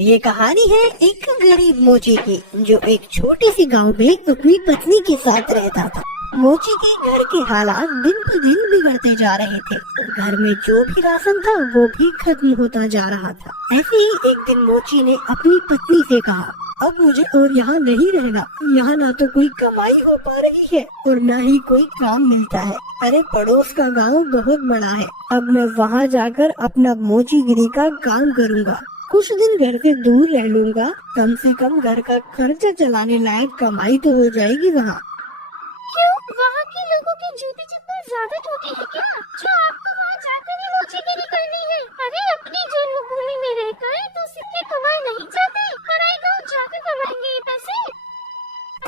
ये कहानी है एक गरीब मोची की, जो एक छोटी सी गांव में अपनी पत्नी के साथ रहता था। मोची के घर के हालात दिन पर दिन बिगड़ते जा रहे थे। घर में जो भी राशन था वो भी खत्म होता जा रहा था। ऐसे ही एक दिन मोची ने अपनी पत्नी से कहा, अब मुझे और यहाँ नहीं रहना। यहाँ ना तो कोई कमाई हो पा रही है और न ही कोई काम मिलता है। अरे पड़ोस का गांव बहुत बड़ा है, अब मैं वहाँ जाकर अपना मोचीगिरी का काम करूँगा। कुछ दिन घर से दूर रह लूँगा, कम से कम घर का खर्चा चलाने लायक कमाई तो हो जाएगी वहाँ। क्यों, वहाँ के लोगों की जूती चप्पल ज्यादा टूटी है क्या, जो आपको वहाँ जाकर ही मोचीगिरी करनी है? अरे अपनी जन्मभूमि में रहकर तो सिक्के कमाए नहीं जाते, पराई गाँव जाकर कमाएंगे ये पैसे।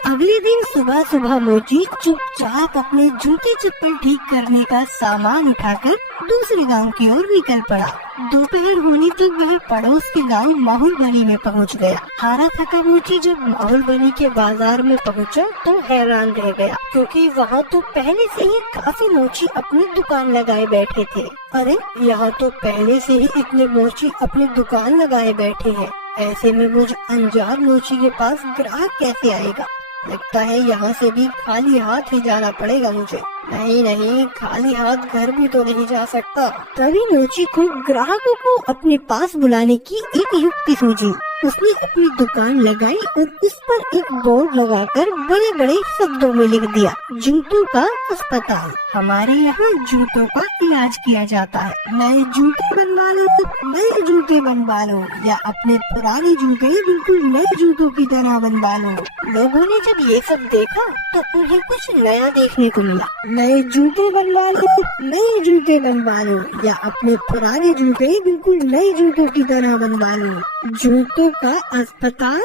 अगले दिन सुबह सुबह मोची चुपचाप अपने जूते चप्पल ठीक करने का सामान उठाकर दूसरे गांव की ओर निकल पड़ा। दोपहर होने तक वह पड़ोस के गांव माहौलबनी में पहुंच गया। हारा थका मोची जब माहौलबनी के बाजार में पहुंचा तो हैरान रह गया, क्योंकि वहां तो पहले से ही काफी मोची अपनी दुकान लगाए बैठे थे। अरे यहाँ तो पहले से ही इतने मोची अपनी दुकान लगाए बैठे हैं। ऐसे में मुझ अनजान मोची के पास ग्राहक कैसे आएगा? लगता है यहाँ से भी खाली हाथ ही जाना पड़ेगा मुझे। नहीं, खाली हाथ घर भी तो नहीं जा सकता। तभी मोची को ग्राहकों को अपने पास बुलाने की एक युक्ति सूझी। उसने अपनी दुकान लगाई और उस पर एक बोर्ड लगाकर बड़े बड़े शब्दों में लिख दिया, जूतों का अस्पताल। हमारे यहाँ जूतों का इलाज किया जाता है। नए जूते बनवा लो, नए जूते बनवा लो, या अपने पुराने जूते बिल्कुल नए जूतों की तरह बनवा लो। लोगों ने जब ये सब देखा तो उन्हें कुछ नया देखने को मिला। नए जूते बनवा लो, नए जूते बनवा लो, या अपने पुराने जूते बिल्कुल नए जूतों की तरह बनवा लो। जूतों का अस्पताल?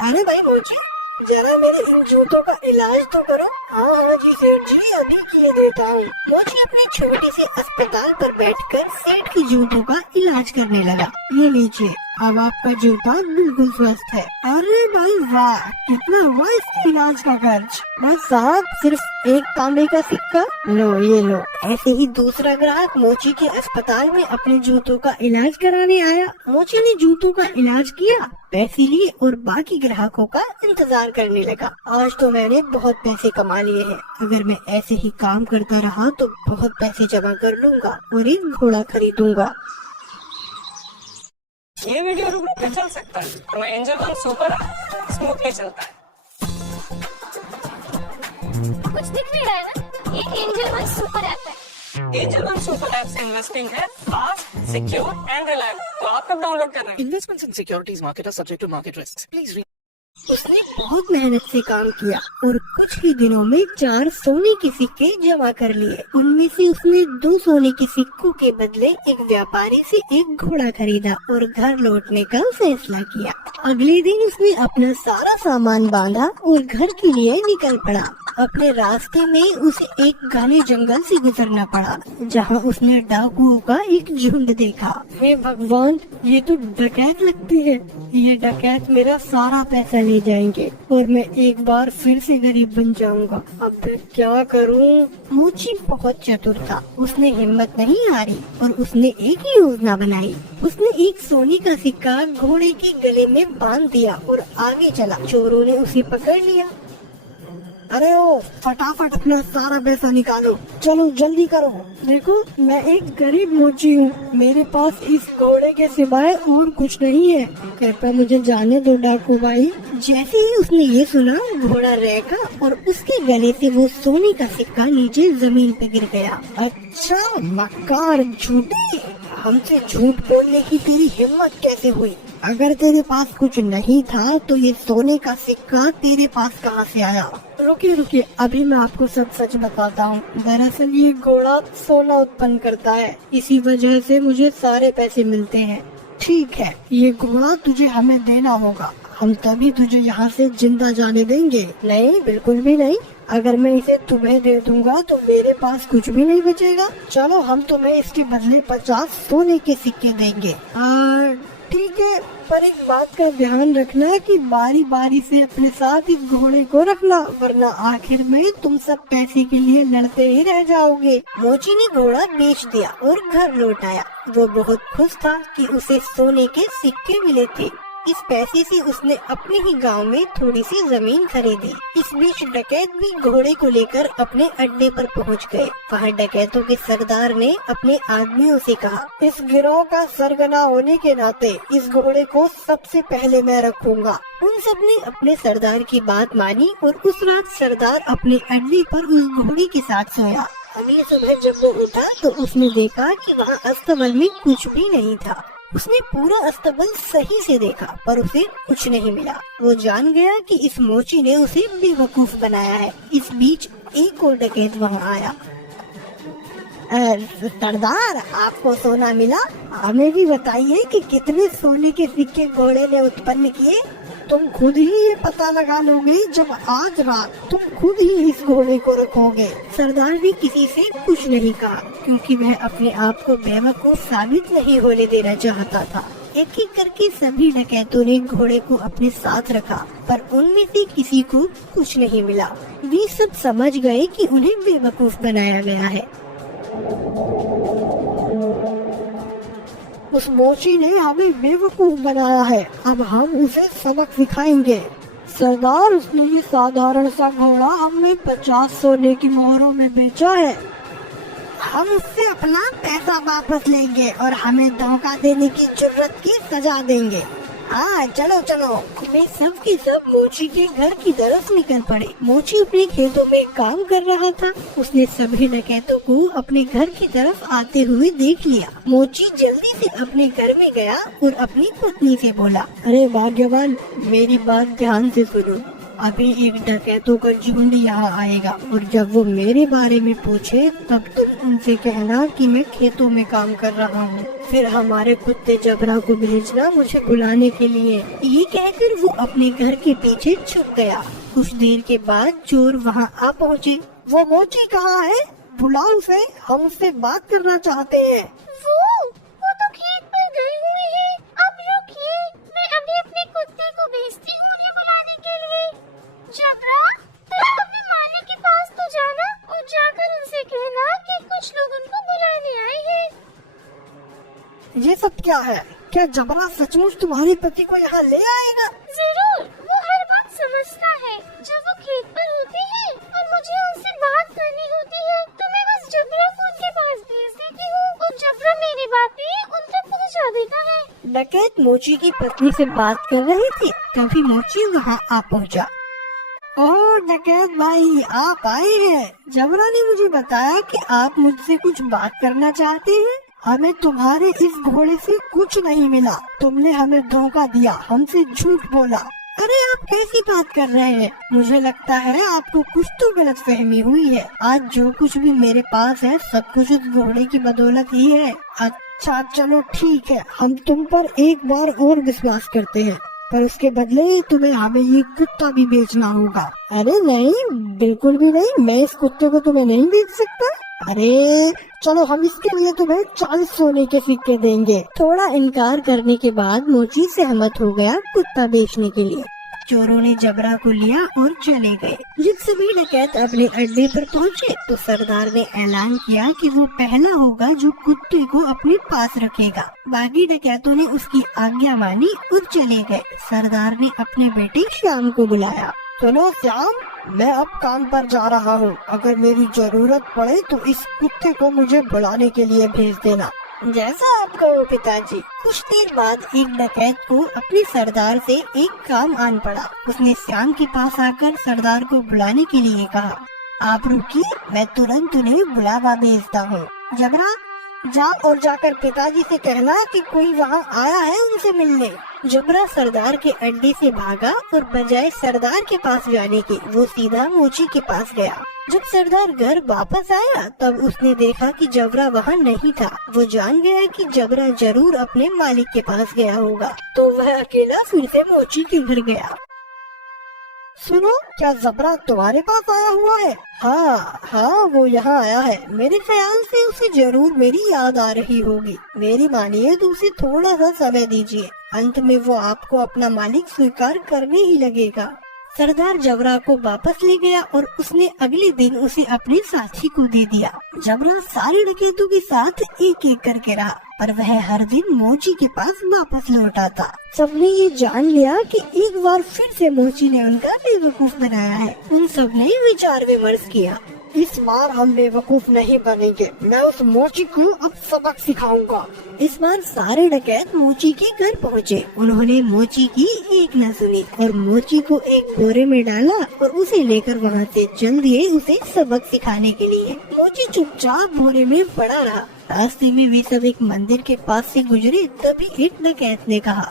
अरे भाई मोची, जरा मेरे इन जूतों का इलाज तो करो। हाँ जी सेठ जी, अभी किए देता हूँ। मोची अपने छोटे से अस्पताल पर बैठकर सेठ के जूतों का इलाज करने लगा। ये लीजिए, अब आपका जूता बिल्कुल स्वस्थ है। अरे भाई वाह, कितना हुआ इसके इलाज का खर्च? बस साहब, सिर्फ एक तांबे का सिक्का। लो ये लो। ऐसे ही दूसरा ग्राहक मोची के अस्पताल में अपने जूतों का इलाज कराने आया। मोची ने जूतों का इलाज किया, पैसे लिए और बाकी ग्राहकों का इंतजार करने लगा। आज तो मैंने बहुत पैसे कमा लिए हैं। अगर मैं ऐसे ही काम करता रहा तो बहुत पैसे जमा कर लूँगा और एक घोड़ा खरीदूंगा। ये वीडियो रुक के चल सकता है, तो एंजल वन सुपर स्मूथली चलता है। कुछ दिख नहीं रहा है ना? एक एंजल वन सुपर ऐप है। एंजल वन सुपर ऐप से इन्वेस्टिंग है फास्ट, सिक्योर एंड रिलायबल। तो आप कब डाउनलोड कर रहे हैं? Investments in securities market are subject to market risks. Please read. उसने बहुत मेहनत से काम किया और कुछ ही दिनों में 4 सोने के सिक्के जमा कर लिए। उनमें से उसने 2 सोने के सिक्कों के बदले एक व्यापारी से एक घोड़ा खरीदा और घर लौटने का फैसला किया। अगले दिन उसने अपना सारा सामान बांधा और घर के लिए निकल पड़ा। अपने रास्ते में उसे एक घने जंगल से गुजरना पड़ा, जहाँ उसने डाकुओं का एक झुंड देखा। हे भगवान, ये तो डकैत लगते हैं। ये डकैत मेरा सारा पैसा ले जाएंगे और मैं एक बार फिर से गरीब बन जाऊंगा। अब मैं क्या करूं? मोची बहुत चतुर था। उसने हिम्मत नहीं हारी और उसने एक योजना बनाई। उसने एक सोने का सिक्का घोड़े के गले में बांध दिया और आगे चला। चोरों ने उसे पकड़ लिया। अरे ओ, फटाफट अपना सारा पैसा निकालो, चलो जल्दी करो। देखो, मैं एक गरीब मोची हूँ, मेरे पास इस घोड़े के सिवाय और कुछ नहीं है। कृपया मुझे जाने दो डाकू भाई। जैसे ही उसने ये सुना, घोड़ा रहका और उसके गले से वो सोने का सिक्का नीचे जमीन पे गिर गया। अच्छा मक्कार झूठे, हमसे झूठ बोलने की तेरी हिम्मत कैसे हुई? अगर तेरे पास कुछ नहीं था तो ये सोने का सिक्का तेरे पास कहाँ से आया? रुकिए, अभी मैं आपको सब सच बताता हूँ। दरअसल ये घोड़ा सोना उत्पन्न करता है, इसी वजह से मुझे सारे पैसे मिलते हैं। ठीक है, ये घोड़ा तुझे हमें देना होगा, हम तभी तुझे यहाँ से जिंदा जाने देंगे। नहीं, बिल्कुल भी नहीं। अगर मैं इसे तुम्हें दे दूंगा तो मेरे पास कुछ भी नहीं बचेगा। चलो, हम तुम्हें इसके बदले 50 सोने के सिक्के देंगे। ठीक है, पर एक बात का ध्यान रखना कि बारी बारी से अपने साथ इस घोड़े को रखना, वरना आखिर में तुम सब पैसे के लिए लड़ते ही रह जाओगे। मोची ने घोड़ा बेच दिया और घर लौट आया। वो बहुत खुश था कि उसे सोने के सिक्के मिले थे। इस पैसे से उसने अपने ही गांव में थोड़ी सी जमीन खरीदी। इस बीच डकैत भी घोड़े को लेकर अपने अड्डे पर पहुंच गए। वहाँ डकैतों के सरदार ने अपने आदमियों से कहा, इस गिरोह का सरगना होने के नाते इस घोड़े को सबसे पहले मैं रखूंगा। उन सब ने अपने सरदार की बात मानी और उस रात सरदार अपने अड्डे पर उस घोड़े के साथ सोया। अगली सुबह जब वो उठा तो उसने देखा कि वहाँ अस्तबल में कुछ भी नहीं था। उसने पूरा अस्तबल सही से देखा पर उसे कुछ नहीं मिला। वो जान गया कि इस मोची ने उसे बेवकूफ बनाया है। इस बीच एक और डकैत वहाँ आया। सरदार, आपको सोना मिला? हमें भी बताइए कि कितने सोने के सिक्के घोड़े ने उत्पन्न किए। तुम खुद ही ये पता लगा लोगे जब आज रात तुम खुद ही इस घोड़े को रखोगे। सरदार भी किसी से कुछ नहीं कहा क्योंकि वह अपने आप को बेवकूफ साबित नहीं होने देना चाहता था। एक एक करके सभी डकैतों ने घोड़े को अपने साथ रखा पर उनमें से किसी को कुछ नहीं मिला। वे सब समझ गए कि उन्हें बेवकूफ बनाया गया है। उस मोची ने हमें बेवकूफ बनाया है, अब हम उसे सबक सिखाएंगे। सरदार, उसने ये साधारण सा घोड़ा हमें 50 सोने की मोहरों में बेचा है। हम उससे अपना पैसा वापस लेंगे और हमें धोखा देने की जुर्रत की सजा देंगे। हाँ, चलो चलो। वे सब के सब मोची के घर की तरफ निकल पड़े। मोची अपने खेतों में काम कर रहा था। उसने सभी डकैतों को अपने घर की तरफ आते हुए देख लिया। मोची जल्दी से अपने घर में गया और अपनी पत्नी से बोला, अरे भाग्यवान, मेरी बात ध्यान से सुनो। अभी एक डकैतों का झुंड यहाँ आएगा और जब वो मेरे बारे में पूछे तब तुम उनसे कहना कि मैं खेतों में काम कर रहा हूँ। फिर हमारे कुत्ते जबरा को भेजना मुझे बुलाने के लिए। ये कहकर वो अपने घर के पीछे छुप गया। कुछ देर के बाद चोर वहाँ आ पहुँचे। वो मोची कहाँ है? बुलाओ उसे, हम उससे बात करना चाहते हैं। वो तो खेत पर गए हुए हैं। अब रुकिए, मैं अभी अपने कुत्ते को भेजती हूँ उन्हें बुलाने के लिए। जबरा, तुम अपने मालिक के पास तो जाना और जाकर उनसे कहना कि कुछ लोग उनको बुलाने आए हैं। ये सब क्या है? क्या जबरा सचमुच तुम्हारे पति को यहाँ ले आएगा? जरूर, वो हर बात समझता है जब वो खेत पर होते हैं और मुझे उनसे बात करनी होती है तो मैं बस जबरा को उनके पास भेज देती हूँ और जबरा मेरी बातें उन तक पहुँचा देता है। डकैत मोची की पत्नी से बात कर रहे थे तभी मोची वहाँ आ पहुँचा। ओह डकैत भाई, आप आए हैं। जबरा ने मुझे बताया कि आप मुझसे कुछ बात करना चाहते हैं। हमें तुम्हारे इस घोड़े से कुछ नहीं मिला। तुमने हमें धोखा दिया, हमसे झूठ बोला। अरे आप कैसी बात कर रहे हैं? मुझे लगता है आपको कुछ तो गलतफहमी हुई है। आज जो कुछ भी मेरे पास है सब कुछ उस घोड़े की बदौलत ही है। अच्छा चलो ठीक है, हम तुम पर एक बार और विश्वास करते हैं, पर उसके बदले तुम्हें हमें ये कुत्ता भी बेचना होगा। अरे नहीं, बिल्कुल भी नहीं, मैं इस कुत्ते को तुम्हें नहीं बेच सकता। अरे चलो, हम इसके लिए तुम्हें 40 सोने के सिक्के देंगे। थोड़ा इनकार करने के बाद मोची सहमत हो गया कुत्ता बेचने के लिए। चोरों ने जबरा को लिया और चले गए। जब सभी डकैत अपने अड्डे पर पहुँचे तो सरदार ने ऐलान किया कि वो पहला होगा जो कुत्ते को अपने पास रखेगा। बाकी डकैतों ने उसकी आज्ञा मानी और चले गए। सरदार ने अपने बेटे श्याम को बुलाया। सुनो श्याम, मैं अब काम पर जा रहा हूँ। अगर मेरी जरूरत पड़े तो इस कुत्ते को मुझे बुलाने के लिए भेज देना। जैसा आप कहो पिताजी। कुछ देर बाद एक डकैत को अपने सरदार से एक काम आन पड़ा। उसने श्याम के पास आकर सरदार को बुलाने के लिए कहा, आप रुकिए, मैं तुरंत उन्हें बुलावा भेजता हूँ। जबरा, जा और जाकर पिताजी से कहना कि कोई वहाँ आया है उनसे मिलने। जबरा सरदार के अड्डे से भागा और बजाय सरदार के पास जाने के वो सीधा मोची के पास गया। जब सरदार घर वापस आया तब उसने देखा कि जबरा वहाँ नहीं था। वो जान गया कि जबरा जरूर अपने मालिक के पास गया होगा, तो वह अकेला फिर से मोची के घर गया। सुनो, क्या जबरा तुम्हारे पास आया हुआ है? हाँ, वो यहाँ आया है। मेरे ख्याल से उसे जरूर मेरी याद आ रही होगी। मेरी मानिए तो उसे थोड़ा सा समय दीजिए। अंत में वो आपको अपना मालिक स्वीकार करने ही लगेगा। सरदार जबरा को वापस ले गया और उसने अगले दिन उसे अपने साथी को दे दिया। जबरा सारे डकैतों के साथ एक एक करके रहा, पर वह हर दिन मोची के पास वापस लौट आता। सबने ये जान लिया कि एक बार फिर से मोची ने उनका बेवकूफ बनाया है। उन सब ने विचार विमर्श किया, इस बार हम बेवकूफ नहीं बनेंगे, मैं उस मोची को अब सबक सिखाऊंगा। इस बार सारे डकैत मोची के घर पहुँचे। उन्होंने मोची की एक न सुनी और मोची को एक बोरे में डाला और उसे लेकर वहाँ से चल दिए उसे सबक सिखाने के लिए। मोची चुपचाप बोरे में पड़ा रहा। रास्ते में वे सब एक मंदिर के पास से गुजरे, तभी एक डकैत ने कहा,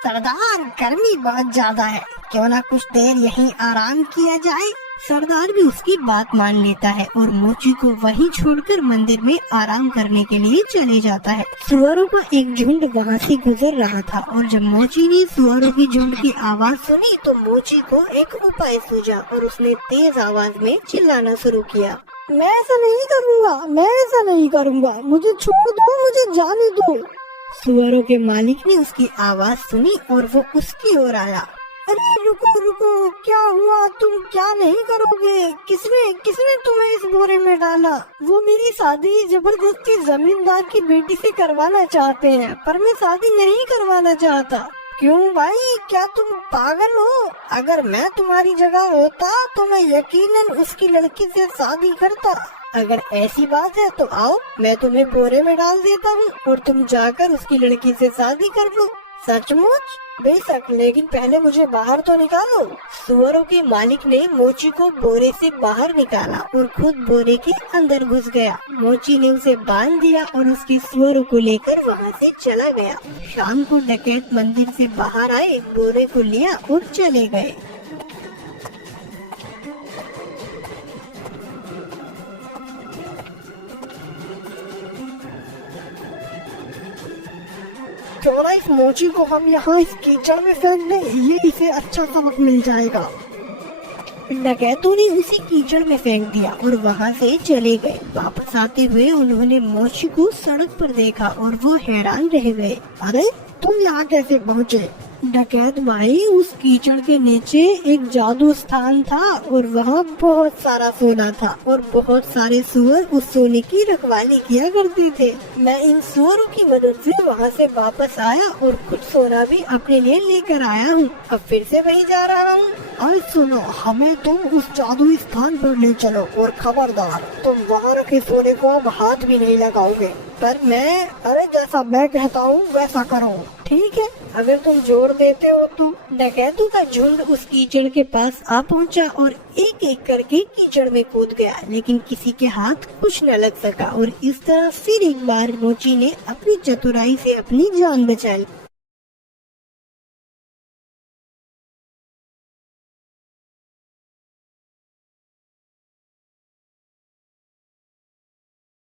सरदार गर्मी बहुत ज्यादा है, क्यों ना कुछ देर यहीं आराम किया जाए। सरदार भी उसकी बात मान लेता है और मोची को वहीं छोड़कर मंदिर में आराम करने के लिए चले जाता है। सुअरों का एक झुंड वहाँ से गुजर रहा था और जब मोची ने सुअरों की झुंड की आवाज सुनी तो मोची को एक उपाय सूझा और उसने तेज आवाज में चिल्लाना शुरू किया, मैं ऐसा नहीं करूँगा, मैं ऐसा नहीं करूँगा, मुझे छोड़ दो, मुझे जाने दो। सुअरों के मालिक ने उसकी आवाज सुनी और वो उसकी ओर आया। अरे रुको रुको, क्या हुआ, तुम क्या नहीं करोगे? किसने तुम्हें इस बोरे में डाला? वो मेरी शादी जबरदस्ती जमींदार की बेटी से करवाना चाहते हैं, पर मैं शादी नहीं करवाना चाहता। क्यों भाई, क्या तुम पागल हो? अगर मैं तुम्हारी जगह होता तो मैं यकीनन उसकी लड़की से शादी करता। अगर ऐसी बात है तो आओ, मैं तुम्हें बोरे में डाल देता हूँ और तुम जाकर उसकी लड़की से शादी कर लो। सचमुच? बेशक, लेकिन पहले मुझे बाहर तो निकालो। सुअरों के मालिक ने मोची को बोरे से बाहर निकाला और खुद बोरे के अंदर घुस गया। मोची ने उसे बांध दिया और उसकी सुअरों को लेकर वहाँ से चला गया। शाम को डकैत मंदिर से बाहर आए, बोरे को लिया और चले गए। क्यों ना इस मोची को हम यहाँ इस कीचड़ में फेंक दें, ये इसे अच्छा सबक मिल जाएगा। डकैतों ने उसी कीचड़ में फेंक दिया और वहाँ से चले गए। वापस आते हुए उन्होंने मोची को सड़क पर देखा और वो हैरान रह गए। अरे तुम यहाँ कैसे पहुँचे? डकैत भाई, उस कीचड़ के नीचे एक जादू स्थान था और वहाँ बहुत सारा सोना था और बहुत सारे सुअर उस सोने की रखवाली किया करते थे। मैं इन सुअरों की मदद से वहाँ से वापस आया और कुछ सोना भी अपने लिए लेकर आया हूँ। अब फिर से वहीं जा रहा हूँ। और सुनो, हमें तुम उस जादू स्थान पर ले चलो और खबरदार, तुम वहाँ रखे सोने को अब हाथ भी नहीं लगाओगे। पर अरे जैसा मैं कहता हूँ वैसा करो, ठीक है? अगर तुम जोर देते हो तो। डकैतों का झुंड उस कीचड़ के पास आ पहुंचा और एक एक करके कीचड़ में कूद गया, लेकिन किसी के हाथ कुछ न लग सका और इस तरह फिर एक बार मोची ने अपनी चतुराई से अपनी जान बचा ली।